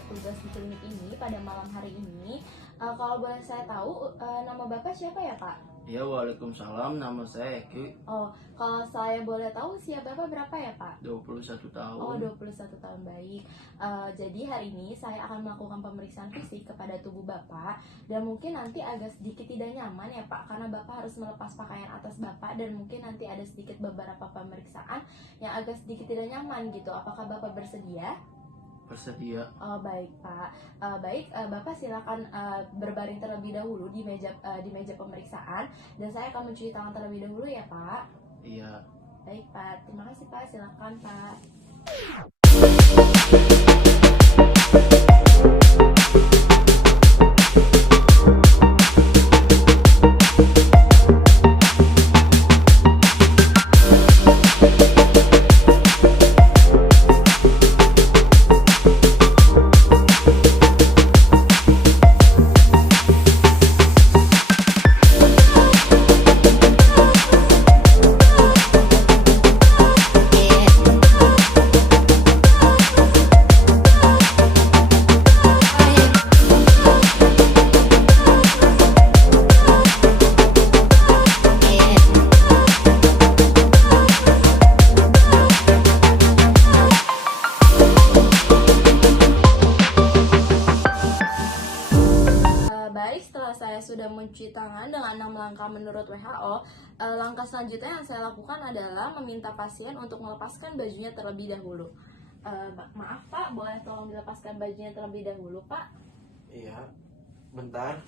bertugas di klinik ini pada malam hari ini. Kalau boleh saya tahu, nama Bapak siapa ya, Pak? Ya, waalaikumsalam. Nama saya Eki, Oh, kalau saya boleh tahu usia Bapak berapa ya, Pak? 21 Oh, tahun. 21 tahun, baik. Jadi hari ini saya akan melakukan pemeriksaan fisik kepada tubuh Bapak. Dan mungkin nanti agak sedikit tidak nyaman ya, Pak, karena Bapak harus melepas pakaian atas Bapak. Dan mungkin nanti ada sedikit beberapa pemeriksaan yang agak sedikit tidak nyaman gitu. Apakah Bapak bersedia? Bersedia. Oh, baik, Pak. Baik, Bapak silakan berbaring terlebih dahulu di meja pemeriksaan. Dan saya akan mencuci tangan terlebih dahulu ya, Pak. Iya. Baik, Pak. Terima kasih, Pak. Silakan, Pak. Baik, setelah saya sudah mencuci tangan dengan 6 langkah menurut WHO, langkah selanjutnya yang saya lakukan adalah meminta pasien untuk melepaskan bajunya terlebih dahulu. Maaf, Pak, boleh tolong dilepaskan bajunya terlebih dahulu, Pak? Iya. Bentar.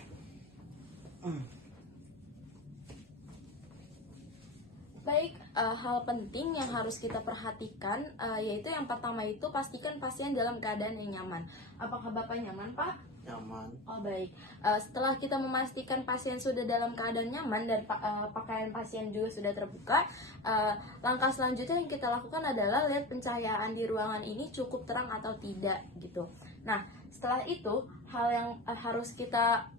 Baik, hal penting yang harus kita perhatikan yaitu yang pertama itu pastikan pasien dalam keadaan yang nyaman. Apakah Bapak nyaman, Pak? Nyaman. Oh, baik. Setelah kita memastikan pasien sudah dalam keadaan nyaman dan pakaian pasien juga sudah terbuka, langkah selanjutnya yang kita lakukan adalah lihat pencahayaan di ruangan ini cukup terang atau tidak gitu. Nah, setelah itu hal yang harus kita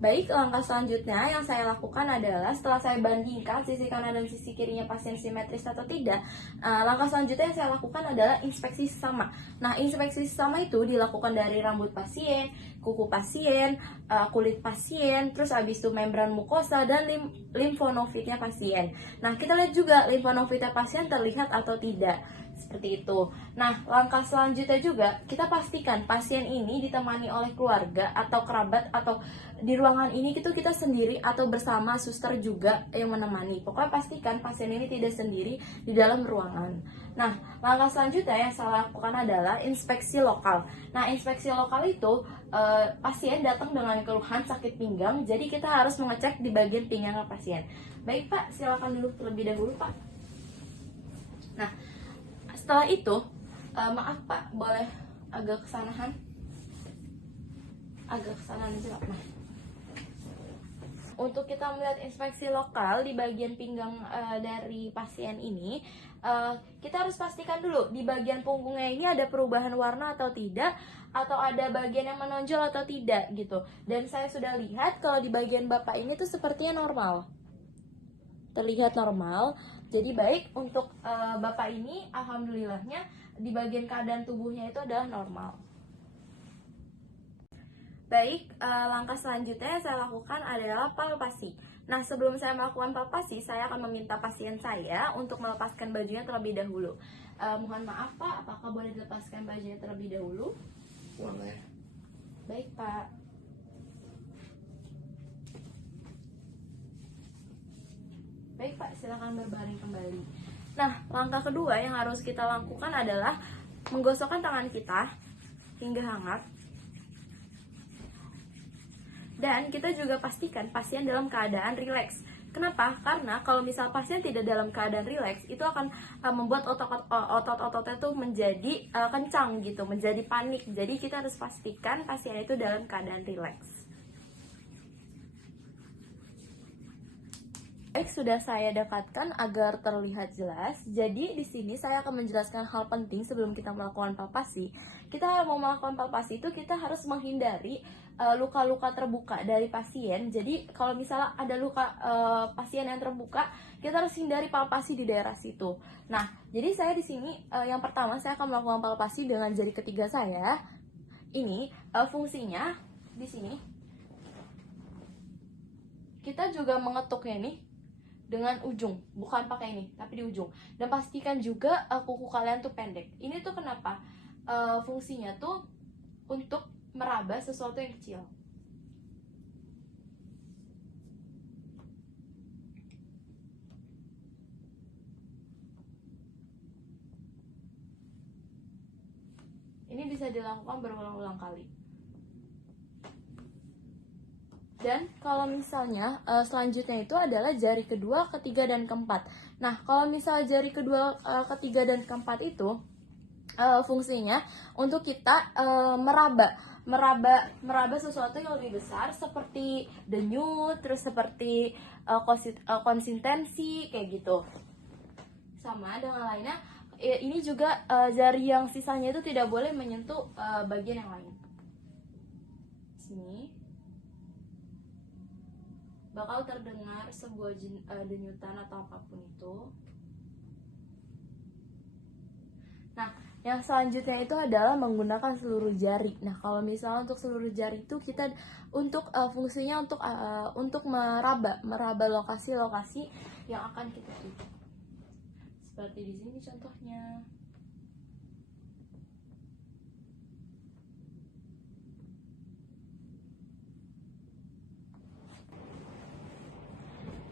Baik, langkah selanjutnya yang saya lakukan adalah setelah saya bandingkan sisi kanan dan sisi kirinya pasien simetris atau tidak, langkah selanjutnya yang saya lakukan adalah inspeksi sesama. Nah, inspeksi sesama itu dilakukan dari rambut pasien, kuku pasien, kulit pasien, terus habis itu membran mukosa dan limfonofitnya pasien. Nah, kita lihat juga limfonofitnya pasien terlihat atau tidak. Seperti itu. Nah, langkah selanjutnya juga kita pastikan pasien ini ditemani oleh keluarga atau kerabat atau di ruangan ini itu kita sendiri atau bersama suster juga yang menemani. Pokoknya pastikan pasien ini tidak sendiri di dalam ruangan. Nah, langkah selanjutnya yang saya lakukan adalah inspeksi lokal. Nah, inspeksi lokal itu pasien datang dengan keluhan sakit pinggang, jadi kita harus mengecek di bagian pinggang pasien. Baik, Pak, silakan duduk terlebih dahulu, Pak. Nah, setelah itu, maaf Pak, boleh agak kesanahan? Agak kesanahan aja Pak. Nah, untuk kita melihat inspeksi lokal di bagian pinggang dari pasien ini, kita harus pastikan dulu di bagian punggungnya ini ada perubahan warna atau tidak, atau ada bagian yang menonjol atau tidak gitu. Dan saya sudah lihat kalau di bagian Bapak ini tuh sepertinya normal. Terlihat normal. Jadi baik untuk Bapak ini, alhamdulillahnya di bagian keadaan tubuhnya itu adalah normal. Baik, langkah selanjutnya yang saya lakukan adalah palpasi. Nah, sebelum saya melakukan palpasi, saya akan meminta pasien saya untuk melepaskan bajunya terlebih dahulu. Mohon maaf Pak, apakah boleh dilepaskan bajunya terlebih dahulu? Boleh. Baik Pak. Baik Pak, silakan berbaring kembali. Nah, langkah kedua yang harus kita lakukan adalah menggosokkan tangan kita hingga hangat. Dan kita juga pastikan pasien dalam keadaan rileks. Kenapa? Karena kalau misal pasien tidak dalam keadaan rileks, itu akan membuat otot-ototnya itu menjadi kencang gitu, menjadi panik. Jadi kita harus pastikan pasien itu dalam keadaan rileks. Baik, sudah saya dekatkan agar terlihat jelas. Jadi di sini saya akan menjelaskan hal penting sebelum kita melakukan palpasi. Kita mau melakukan palpasi itu kita harus menghindari luka-luka terbuka dari pasien. Jadi kalau misalnya ada luka pasien yang terbuka, kita harus hindari palpasi di daerah situ. Nah, jadi saya di sini yang pertama saya akan melakukan palpasi dengan jari ketiga saya. ini fungsinya di sini kita juga mengetuknya nih dengan ujung, bukan pakai ini tapi di ujung. Dan pastikan juga kuku kalian tuh pendek. Ini tuh kenapa? Fungsinya tuh untuk meraba sesuatu yang kecil. Ini bisa dilakukan berulang-ulang kali. Dan kalau misalnya selanjutnya itu adalah jari kedua, ketiga, dan keempat. Nah, kalau misalnya jari kedua, ketiga, dan keempat itu fungsinya untuk kita meraba sesuatu yang lebih besar seperti denyut, terus seperti konsistensi kayak gitu. Sama dengan lainnya, ini juga jari yang sisanya itu tidak boleh menyentuh bagian yang lain. Sini bakal terdengar sebuah denyutan atau apapun itu. Nah, yang selanjutnya itu adalah menggunakan seluruh jari. Nah, kalau misalnya untuk seluruh jari itu kita untuk fungsinya untuk meraba lokasi-lokasi yang akan kita tuju. Seperti di sini contohnya.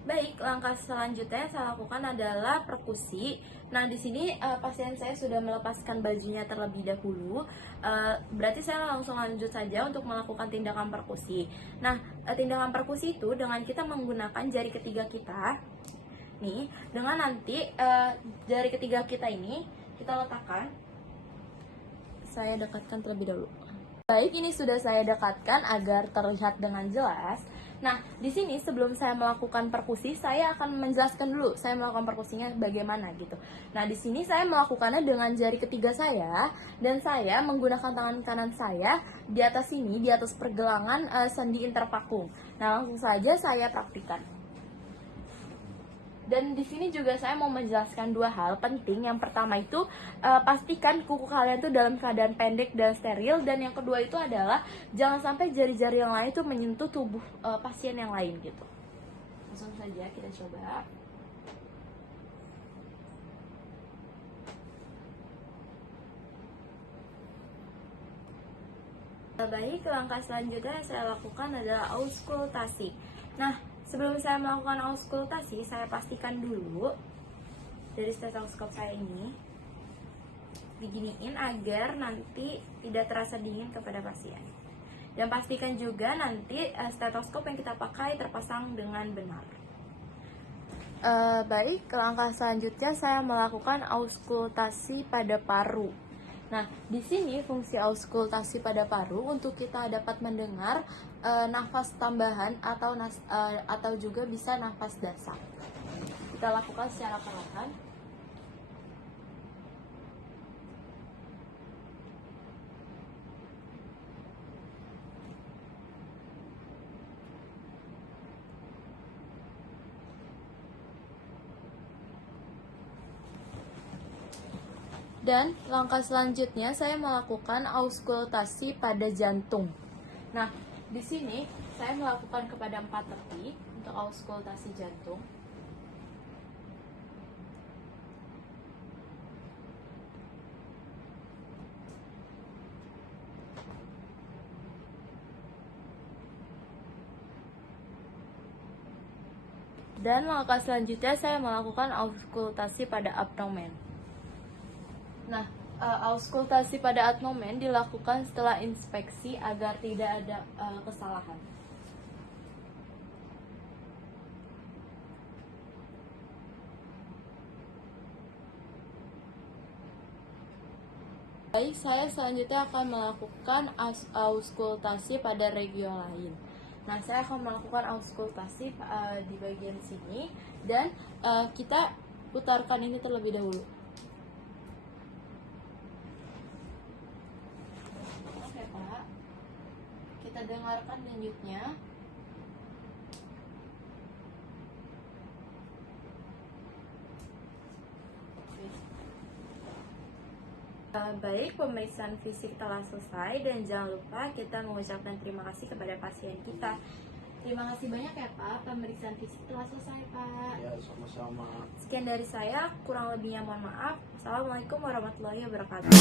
Baik, langkah selanjutnya yang saya lakukan adalah perkusi. Nah, di sini pasien saya sudah melepaskan bajunya terlebih dahulu. Berarti saya langsung lanjut saja untuk melakukan tindakan perkusi. Nah, tindakan perkusi itu dengan kita menggunakan jari ketiga kita. Nih, dengan nanti jari ketiga kita ini kita letakkan. Saya dekatkan terlebih dahulu. Baik, ini sudah saya dekatkan agar terlihat dengan jelas. Nah, di sini sebelum saya melakukan perkusi, saya akan menjelaskan dulu saya melakukan perkusinya bagaimana gitu. Nah, di sini saya melakukannya dengan jari ketiga saya dan saya menggunakan tangan kanan saya di atas sini, di atas pergelangan sendi interpakung. Nah, langsung saja saya praktikkan. Dan di sini juga saya mau menjelaskan dua hal penting. Yang pertama itu pastikan kuku kalian itu dalam keadaan pendek dan steril. Dan yang kedua itu adalah jangan sampai jari-jari yang lain itu menyentuh tubuh pasien yang lain gitu. Langsung saja kita coba. Baik, langkah selanjutnya yang saya lakukan adalah auskultasi. Nah, sebelum saya melakukan auskultasi, saya pastikan dulu dari stetoskop saya ini diginiin agar nanti tidak terasa dingin kepada pasien. Dan pastikan juga nanti stetoskop yang kita pakai terpasang dengan benar. Baik, langkah selanjutnya saya melakukan auskultasi pada paru. Nah, di sini fungsi auskultasi pada paru untuk kita dapat mendengar nafas tambahan atau juga bisa nafas dasar. Kita lakukan secara perlahan. Dan langkah selanjutnya saya melakukan auskultasi pada jantung. Nah, di sini saya melakukan kepada 4 tepi untuk auskultasi jantung. Dan langkah selanjutnya saya melakukan auskultasi pada abdomen. Nah, auskultasi pada abdomen dilakukan setelah inspeksi agar tidak ada kesalahan. Baik, saya selanjutnya akan melakukan auskultasi pada region lain. Nah, saya akan melakukan auskultasi di bagian sini dan kita putarkan ini terlebih dahulu. Oke, Pak. Kita dengarkan denyutnya. Baik, pemeriksaan fisik telah selesai dan jangan lupa kita mengucapkan terima kasih kepada pasien kita. Terima kasih banyak ya Pak, pemeriksaan fisik telah selesai Pak. Ya, sama-sama. Sekian dari saya, kurang lebihnya mohon maaf. Assalamualaikum warahmatullahi wabarakatuh.